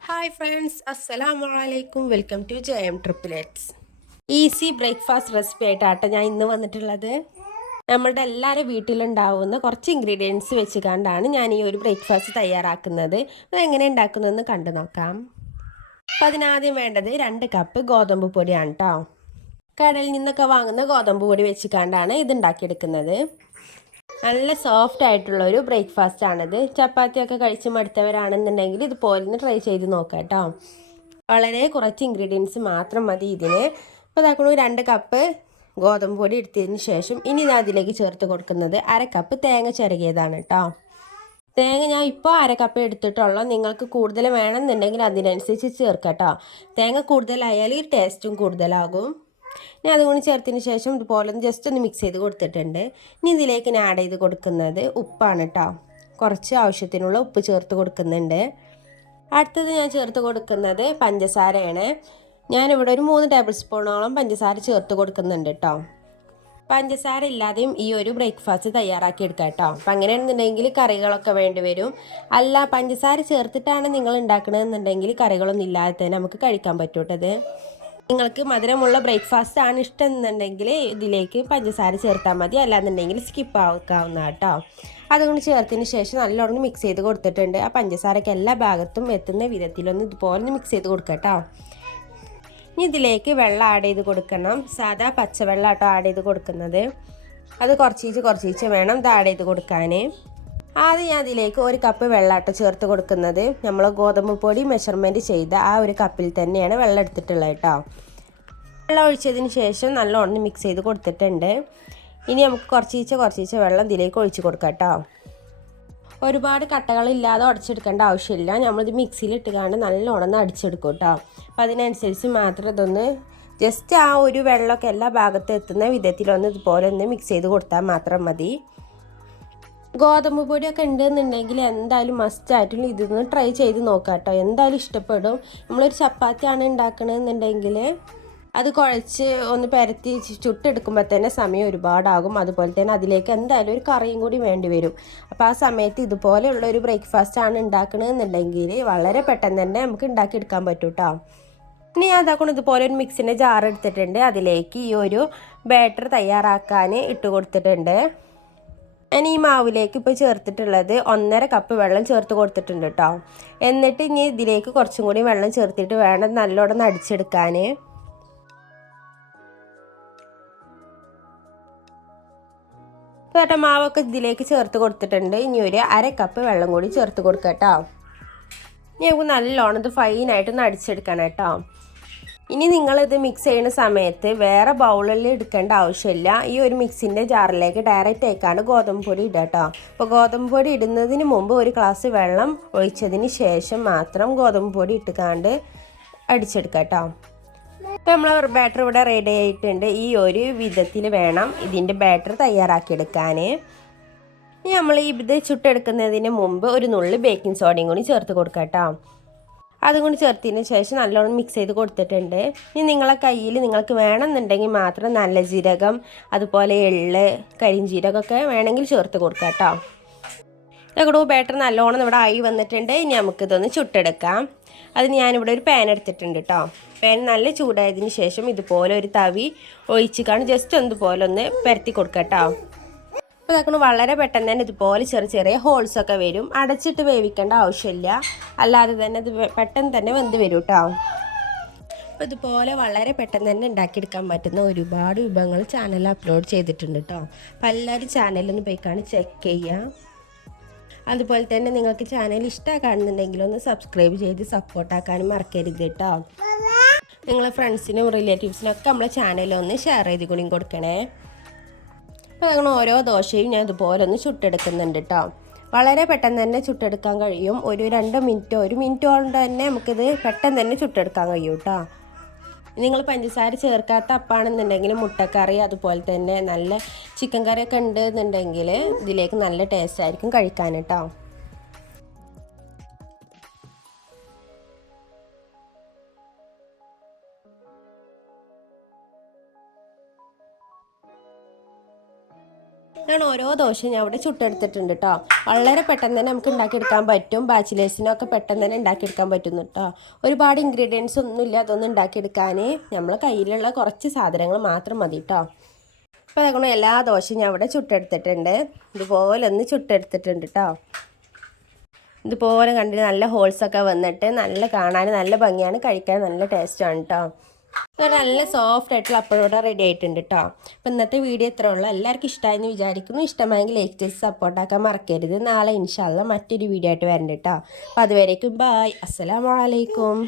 Hi friends, അസ്സലാമു അലൈക്കും. Welcome to ജയം ട്രിപ്പിലെറ്റ്സ്. ഈസി ബ്രേക്ക്ഫാസ്റ്റ് റെസിപ്പി ആയിട്ടാട്ടോ ഞാൻ ഇന്ന് വന്നിട്ടുള്ളത്. നമ്മളുടെ എല്ലാവരും വീട്ടിലുണ്ടാവുന്ന കുറച്ച് ഇൻഗ്രീഡിയൻസ് വെച്ചുകൊണ്ടാണ് ഞാൻ ഈ ഒരു ബ്രേക്ക്ഫാസ്റ്റ് തയ്യാറാക്കുന്നത്. അതെങ്ങനെ ഉണ്ടാക്കുന്നതെന്ന് കണ്ടു നോക്കാം. അപ്പോൾ അതിനാദ്യം വേണ്ടത് 2 കപ്പ് ഗോതമ്പ് പൊടിയാണ് കേട്ടോ. കടയിൽ നിന്നൊക്കെ വാങ്ങുന്ന ഗോതമ്പ് പൊടി വെച്ചുകൊണ്ടാണ് ഇത് ഉണ്ടാക്കിയെടുക്കുന്നത്. നല്ല സോഫ്റ്റ് ആയിട്ടുള്ള ഒരു ബ്രേക്ക്ഫാസ്റ്റ് ആണിത്. ചപ്പാത്തിയൊക്കെ കഴിച്ച് മടുത്തവരാണെന്നുണ്ടെങ്കിൽ ഇതുപോലെ ഒന്ന് ട്രൈ ചെയ്ത് നോക്കാം കേട്ടോ. വളരെ കുറച്ച് ഇൻഗ്രീഡിയൻസ് മാത്രം മതി ഇതിന്. അപ്പോൾ ഇതാക്കണു 2 കപ്പ് ഗോതമ്പ് പൊടി എടുത്തതിന് ശേഷം ഇനി ഞാൻ അതിലേക്ക് ചേർത്ത് കൊടുക്കുന്നത് 1/2 കപ്പ് തേങ്ങ ചിരകിയതാണ് കേട്ടോ. തേങ്ങ ഞാൻ ഇപ്പോൾ 1/2 കപ്പ് എടുത്തിട്ടുള്ളൂ. നിങ്ങൾക്ക് കൂടുതൽ വേണമെന്നുണ്ടെങ്കിൽ അതിനനുസരിച്ച് ചേർക്കാം കേട്ടോ. തേങ്ങ കൂടുതലായാൽ ടേസ്റ്റും കൂടുതലാകും. ഇനി അതുകൊണ്ട് ചേർത്തതിന് ശേഷം ഇതുപോലെ ഒന്ന് ജസ്റ്റ് ഒന്ന് മിക്സ് ചെയ്ത് കൊടുത്തിട്ടുണ്ട്. ഇനി ഇതിലേക്ക് ഞാൻ ആഡ് ചെയ്ത് കൊടുക്കുന്നത് ഉപ്പാണ് കേട്ടോ. കുറച്ച് ആവശ്യത്തിനുള്ള ഉപ്പ് ചേർത്ത് കൊടുക്കുന്നുണ്ട്. അടുത്തത് ഞാൻ ചേർത്ത് കൊടുക്കുന്നത് പഞ്ചസാരയാണ്. ഞാനിവിടെ ഒരു 3 ടേബിൾ സ്പൂണോളം പഞ്ചസാര ചേർത്ത് കൊടുക്കുന്നുണ്ട് കേട്ടോ. പഞ്ചസാര ഇല്ലാതെയും ഈ ഒരു ബ്രേക്ക്ഫാസ്റ്റ് തയ്യാറാക്കി എടുക്കാം കേട്ടോ. അപ്പം അങ്ങനെയാണെന്നുണ്ടെങ്കിൽ കറികളൊക്കെ വേണ്ടി വരും. അല്ല, പഞ്ചസാര ചേർത്തിട്ടാണ് നിങ്ങൾ ഉണ്ടാക്കണമെന്നുണ്ടെങ്കിൽ കറികളൊന്നും ഇല്ലാതെ തന്നെ നമുക്ക് കഴിക്കാൻ പറ്റൂട്ടത്. നിങ്ങൾക്ക് മധുരമുള്ള ബ്രേക്ക്ഫാസ്റ്റ് ആണ് ഇഷ്ടം എന്നുണ്ടെങ്കിൽ ഇതിലേക്ക് പഞ്ചസാര ചേർത്താൽ മതി. അല്ലാന്നുണ്ടെങ്കിൽ സ്കിപ്പ് ആക്കാവുന്ന കേട്ടോ. അതുകൊണ്ട് ചേർത്തതിന് ശേഷം നല്ലോണം മിക്സ് ചെയ്ത് കൊടുത്തിട്ടുണ്ട്. ആ പഞ്ചസാരയ്ക്ക് എല്ലാ ഭാഗത്തും എത്തുന്ന വിധത്തിലൊന്ന് ഇതുപോലെ മിക്സ് ചെയ്ത് കൊടുക്കാം കേട്ടോ. ഇനി ഇതിലേക്ക് വെള്ളം ആഡ് ചെയ്ത് കൊടുക്കണം. സാധാ പച്ചവെള്ളം ആട്ടോ ആഡ് ചെയ്ത് കൊടുക്കുന്നത്. അത് കുറച്ചീച്ച് വേണം ഇത് ആഡ് ചെയ്ത് കൊടുക്കാൻ. ആദ്യം ഞാൻ അതിലേക്ക് 1 കപ്പ് വെള്ളമാട്ടോ ചേർത്ത് കൊടുക്കുന്നത്. നമ്മൾ ഗോതമ്പ് പൊടി മെഷർമെൻറ്റ് ചെയ്ത ആ ഒരു കപ്പിൽ തന്നെയാണ് വെള്ളം എടുത്തിട്ടുള്ളത് കേട്ടോ. വെള്ളം ഒഴിച്ചതിന് ശേഷം നല്ലോണം മിക്സ് ചെയ്ത് കൊടുത്തിട്ടുണ്ട്. ഇനി നമുക്ക് കുറച്ചീച്ച വെള്ളം ഇതിലേക്ക് ഒഴിച്ച് കൊടുക്കാം കേട്ടോ. ഒരുപാട് കട്ടകളില്ലാതെ ഉടച്ചെടുക്കേണ്ട ആവശ്യമില്ല. നമ്മളിത് മിക്സിയിലിട്ടുകൊണ്ട് നല്ലോണം അടിച്ചെടുക്കും കേട്ടോ. അപ്പോൾ അതിനനുസരിച്ച് മാത്രം ഇതൊന്ന് ജസ്റ്റ് ആ ഒരു വെള്ളമൊക്കെ എല്ലാ ഭാഗത്തും എത്തുന്ന വിധത്തിലൊന്ന് ഇതുപോലെ ഒന്ന് മിക്സ് ചെയ്ത് കൊടുത്താൽ മാത്രം മതി. ഗോതമ്പ് പൊടിയൊക്കെ ഉണ്ടെന്നുണ്ടെങ്കിൽ എന്തായാലും മസ്റ്റായിട്ടും ഇതൊന്ന് ട്രൈ ചെയ്ത് നോക്കാം കേട്ടോ. എന്തായാലും ഇഷ്ടപ്പെടും. നമ്മളൊരു ചപ്പാത്തിയാണ് ഉണ്ടാക്കണമെന്നുണ്ടെങ്കിൽ അത് കുഴച്ച് ഒന്ന് പരത്തി ചുട്ടെടുക്കുമ്പോൾ തന്നെ സമയം ഒരുപാടാകും. അതുപോലെ തന്നെ അതിലേക്ക് എന്തായാലും ഒരു കറിയും കൂടി വേണ്ടി വരും. അപ്പോൾ ആ സമയത്ത് ഇതുപോലെയുള്ള ഒരു ബ്രേക്ക്ഫാസ്റ്റ് ആണ് ഉണ്ടാക്കണമെന്നുണ്ടെങ്കിൽ വളരെ പെട്ടെന്ന് തന്നെ നമുക്ക് ഉണ്ടാക്കിയെടുക്കാൻ പറ്റും കേട്ടോ. ഇനി ഞാൻ അതാക്കണം ഇതുപോലെ ഒരു മിക്സിൻ്റെ ജാർ എടുത്തിട്ടുണ്ട്. അതിലേക്ക് ഈ ഒരു ബാറ്റർ തയ്യാറാക്കാൻ ഇട്ട് കൊടുത്തിട്ടുണ്ട്. ഞാൻ ഈ മാവിലേക്ക് ഇപ്പോൾ ചേർത്തിട്ടുള്ളത് 1.5 കപ്പ് വെള്ളം ചേർത്ത് കൊടുത്തിട്ടുണ്ട് കേട്ടോ. എന്നിട്ട് ഇനി ഇതിലേക്ക് കുറച്ചും കൂടി വെള്ളം ചേർത്തിട്ട് വേണം നല്ലോണം അടിച്ചെടുക്കാൻ. ഇപ്പോൾ മാവൊക്കെ ഇതിലേക്ക് ചേർത്ത് കൊടുത്തിട്ടുണ്ട്. ഇനി ഒരു 1/2 കപ്പ് വെള്ളം കൂടി ചേർത്ത് കൊടുക്കാം കേട്ടോ. ഇനി നമുക്ക് നല്ലോണം ഇത് ഫൈനായിട്ടൊന്ന് അടിച്ചെടുക്കണം കേട്ടോ. ഇനി നിങ്ങളിത് മിക്സ് ചെയ്യുന്ന സമയത്ത് വേറെ ബൗളിൽ എടുക്കേണ്ട ആവശ്യമില്ല. ഈ ഒരു മിക്സിൻ്റെ ജാറിലേക്ക് ഡയറക്റ്റ് ആയിക്കാണ്ട് ഗോതമ്പ് പൊടി ഇടുക കേട്ടോ. അപ്പോൾ ഗോതമ്പ് പൊടി ഇടുന്നതിന് മുമ്പ് 1 ഗ്ലാസ് വെള്ളം ഒഴിച്ചതിന് ശേഷം മാത്രം ഗോതമ്പ് പൊടി ഇട്ടുകാണ്ട് അടിച്ചെടുക്കുക കേട്ടോ. ഇപ്പോൾ നമ്മൾ ബാറ്റർ ഇവിടെ റെഡി ആയിട്ടുണ്ട്. ഈ ഒരു വിധത്തിൽ വേണം ഇതിൻ്റെ ബാറ്റർ തയ്യാറാക്കിയെടുക്കാൻ. ഇനി നമ്മൾ ഇത് ചുട്ടെടുക്കുന്നതിന് മുമ്പ് ഒരു നുള്ളി ബേക്കിംഗ് സോഡയും കൂടി ചേർത്ത് കൊടുക്കാം കേട്ടോ. അതും കൂടി ചേർത്തതിന് ശേഷം നല്ലോണം മിക്സ് ചെയ്ത് കൊടുത്തിട്ടുണ്ട്. ഇനി നിങ്ങളെ കയ്യിൽ നിങ്ങൾക്ക് വേണമെന്നുണ്ടെങ്കിൽ മാത്രം നല്ല ജീരകം, അതുപോലെ എള്ള്, കരിഞ്ജീരകമൊക്കെ വേണമെങ്കിൽ ചേർത്ത് കൊടുക്കാം കേട്ടോ. ഇതൊക്കെ ബാറ്റർ നല്ലോണം ഇവിടെ ആയി വന്നിട്ടുണ്ട്. ഇനി നമുക്കിതൊന്ന് ചുട്ടെടുക്കാം. അതിന് ഞാനിവിടെ ഒരു പാൻ എടുത്തിട്ടുണ്ട് കേട്ടോ. പാൻ നല്ല ചൂടായതിന് ശേഷം ഇതുപോലെ ഒരു തവി ഒഴിച്ചിക്കാണ് ജസ്റ്റ് ഒന്നുപോലെ ഒന്ന് പരത്തി കൊടുക്കാം കേട്ടോ. അപ്പോൾ ഇതാക്കണം വളരെ പെട്ടെന്ന് തന്നെ ഇതുപോലെ ചെറിയ ഹോൾസൊക്കെ വരും. അടച്ചിട്ട് വേവിക്കേണ്ട ആവശ്യമില്ല. അല്ലാതെ തന്നെ ഇത് പെട്ടെന്ന് തന്നെ വെന്ത് വരും കേട്ടോ. അപ്പോൾ ഇതുപോലെ വളരെ പെട്ടെന്ന് തന്നെ ഉണ്ടാക്കിയെടുക്കാൻ പറ്റുന്ന ഒരുപാട് വിഭവങ്ങൾ ചാനലിൽ അപ്ലോഡ് ചെയ്തിട്ടുണ്ട് കേട്ടോ. അപ്പോൾ എല്ലാവരും ചാനലൊന്ന് പോയിക്കാണ് ചെക്ക് ചെയ്യുക. അതുപോലെ തന്നെ നിങ്ങൾക്ക് ചാനൽ ഇഷ്ടമാണെന്നുണ്ടെങ്കിൽ ഒന്ന് സബ്സ്ക്രൈബ് ചെയ്ത് സപ്പോർട്ടാക്കാനും മറക്കരുത് കേട്ടോ. നിങ്ങളെ ഫ്രണ്ട്സിനും റിലേറ്റീവ്സിനൊക്കെ നമ്മളെ ചാനലൊന്ന് ഷെയർ ചെയ്ത് കൂടി കൊടുക്കണേ. അപ്പോൾ അങ്ങനെ ഓരോ ദോശയും ഞാൻ ഇതുപോലെ ഒന്ന് ചുട്ടെടുക്കുന്നുണ്ട് കേട്ടോ. വളരെ പെട്ടെന്ന് തന്നെ ചുട്ടെടുക്കാൻ കഴിയും. ഒരു 2 മിനിറ്റോ 1 മിനിറ്റോ കൊണ്ട് തന്നെ നമുക്കിത് പെട്ടെന്ന് തന്നെ ചുട്ടെടുക്കാൻ കഴിയും കേട്ടോ. നിങ്ങൾ പഞ്ചസാര ചേർക്കാത്ത അപ്പാണെന്നുണ്ടെങ്കിൽ മുട്ടക്കറി അതുപോലെ തന്നെ നല്ല ചിക്കൻ കറിയൊക്കെ ഉണ്ട് എന്നുണ്ടെങ്കിൽ ഇതിലേക്ക് നല്ല ടേസ്റ്റ് ആയിരിക്കും കഴിക്കാൻ കേട്ടോ. ഞാൻ ഓരോ ദോശയും ഞാൻ ഇവിടെ ചുട്ടെടുത്തിട്ടുണ്ട് കേട്ടോ. വളരെ പെട്ടെന്ന് തന്നെ നമുക്ക് ഉണ്ടാക്കിയെടുക്കാൻ പറ്റും. ബാച്ചിലേഴ്സിനൊക്കെ പെട്ടെന്ന് തന്നെ ഉണ്ടാക്കിയെടുക്കാൻ പറ്റുന്നു കേട്ടോ. ഒരുപാട് ഇൻഗ്രീഡിയൻസ് ഒന്നുമില്ല അതൊന്നും ഉണ്ടാക്കിയെടുക്കാൻ. നമ്മൾ കയ്യിലുള്ള കുറച്ച് സാധനങ്ങൾ മാത്രം മതി കേട്ടോ. അപ്പോൾ അതുകൊണ്ട് എല്ലാ ദോശയും ഞാൻ ഇവിടെ ചുട്ടെടുത്തിട്ടുണ്ട്. ഇതുപോലെ ഒന്ന് ചുട്ടെടുത്തിട്ടുണ്ട് കേട്ടോ. ഇതുപോലെ കണ്ടിട്ട് നല്ല ഹോൾസൊക്കെ വന്നിട്ട് നല്ല കാണാൻ നല്ല ഭംഗിയാണ്, കഴിക്കാൻ നല്ല ടേസ്റ്റാണ് കേട്ടോ. നല്ല സോഫ്റ്റ് ആയിട്ടുള്ള അപ്പോഴോടെ റെഡി ആയിട്ടുണ്ട് കേട്ടോ. അപ്പോൾ ഇന്നത്തെ വീഡിയോ ഇത്രേ ഉള്ളൂ. എല്ലാവർക്കും ഇഷ്ടമായെന്ന് വിചാരിക്കുന്നു. ഇഷ്ടമായെങ്കിൽ ലൈക്ക് ചെയ്ത് സപ്പോർട്ടാക്കാൻ മറക്കരുത്. നാളെ ഇൻഷാ അല്ലാഹ് മറ്റൊരു വീഡിയോ ആയിട്ട് വരണ്ട കേട്ടോ. അപ്പോൾ അതുവരേക്കും ബായ്, അസ്സലാമു അലൈക്കും.